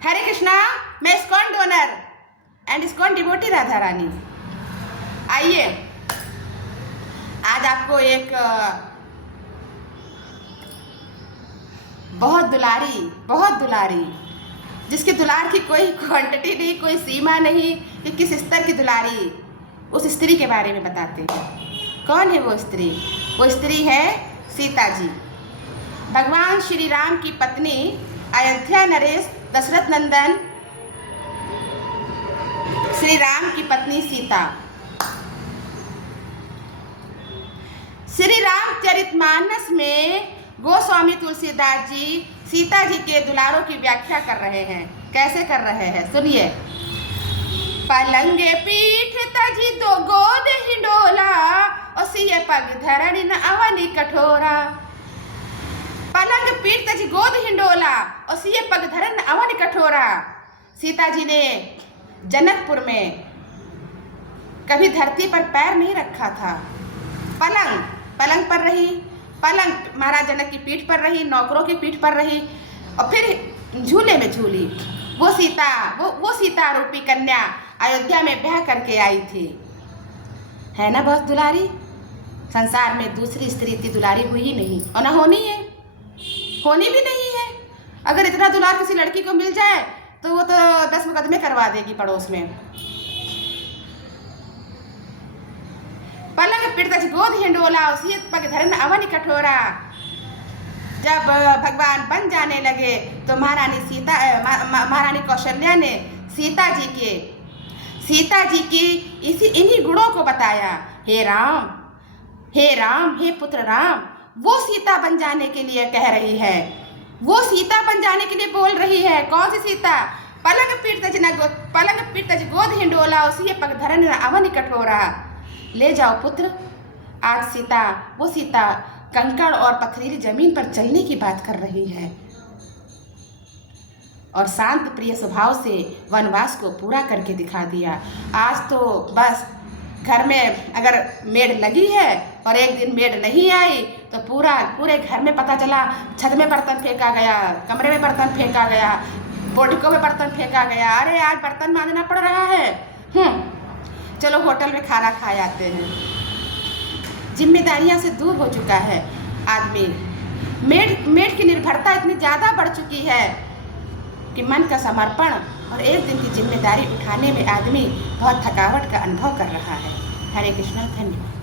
हरे कृष्णा, मैं ISKCON donor and ISKCON devotee Radha Rani. आइए, आज आपको एक बहुत दुलारी जिसके दुलार की कोई क्वांटिटी नहीं, कोई सीमा नहीं कि किस स्तर की दुलारी, उस स्त्री के बारे में बताते हैं। कौन है वो स्त्री? वो स्त्री है सीता जी, भगवान श्री राम की पत्नी, अयोध्या नरेश दशरथ नंदन श्री राम की पत्नी सीता। श्री रामचरितमानस में गोस्वामी तुलसीदास जी सीता जी के दुलारों की व्याख्या कर रहे हैं। कैसे कर रहे हैं, सुनिए। पलंगे पीठ तजी दो गोद हिंडोला, ओसिए पग धरणी न अवनी कठोरा। पलंग पीठ तजी गोद हिंडोला, ओसिए पग धरन अवनी कठोरा। सीता जी ने जनकपुर में कभी धरती पर पैर नहीं रखा था। पलंग पर रही, पलंग महाराज जनक की पीठ पर रही, नौकरों की पीठ पर रही और फिर झूले में झूली। वो सीता रूपी कन्या अयोध्या में ब्याह करके आई थी। है ना बहुत दुलारी? संसार में दूसरी स्त्री इतनी दुलारी हुई ही नहीं और ना होनी है, होनी भी नहीं है। अगर इतना दुलार किसी लड़की को मिल जाए तो वो तो 10 मुकदमे करवा देगी पड़ोस में। पलंग पीठ गोद हिंडोला, उसी पग धरन अवनी कठोरा। जब भगवान बन जाने लगे तो महारानी कौशल्या ने सीता जी की इन्हीं गुणों को बताया। हे राम, हे पुत्र राम। वो सीता बन जाने के लिए कह रही है, वो सीता बन जाने के लिए बोल रही है। कौन सी सीता? पलंग पीठ तज गोद हिंडोला, उसी पग धरन अवनी कठोरा। ले जाओ पुत्र। आज वो सीता कंकड़ और पथरीली जमीन पर चलने की बात कर रही है और शांत प्रिय स्वभाव से वनवास को पूरा करके दिखा दिया। आज तो बस घर में अगर मेड लगी है और एक दिन मेड नहीं आई तो पूरे घर में पता चला। छत में बर्तन फेंका गया, कमरे में बर्तन फेंका गया, पोर्टिको में बर्तन फेंका गया। अरे आज बर्तन मांजना पड़ रहा है। चलो होटल में खाना खा आते हैं। जिम्मेदारियां से दूर हो चुका है आदमी। मेड की निर्भरता इतनी ज़्यादा बढ़ चुकी है कि मन का समर्पण और एक दिन की जिम्मेदारी उठाने में आदमी बहुत थकावट का अनुभव कर रहा है। हरे कृष्णा, धन्यवाद।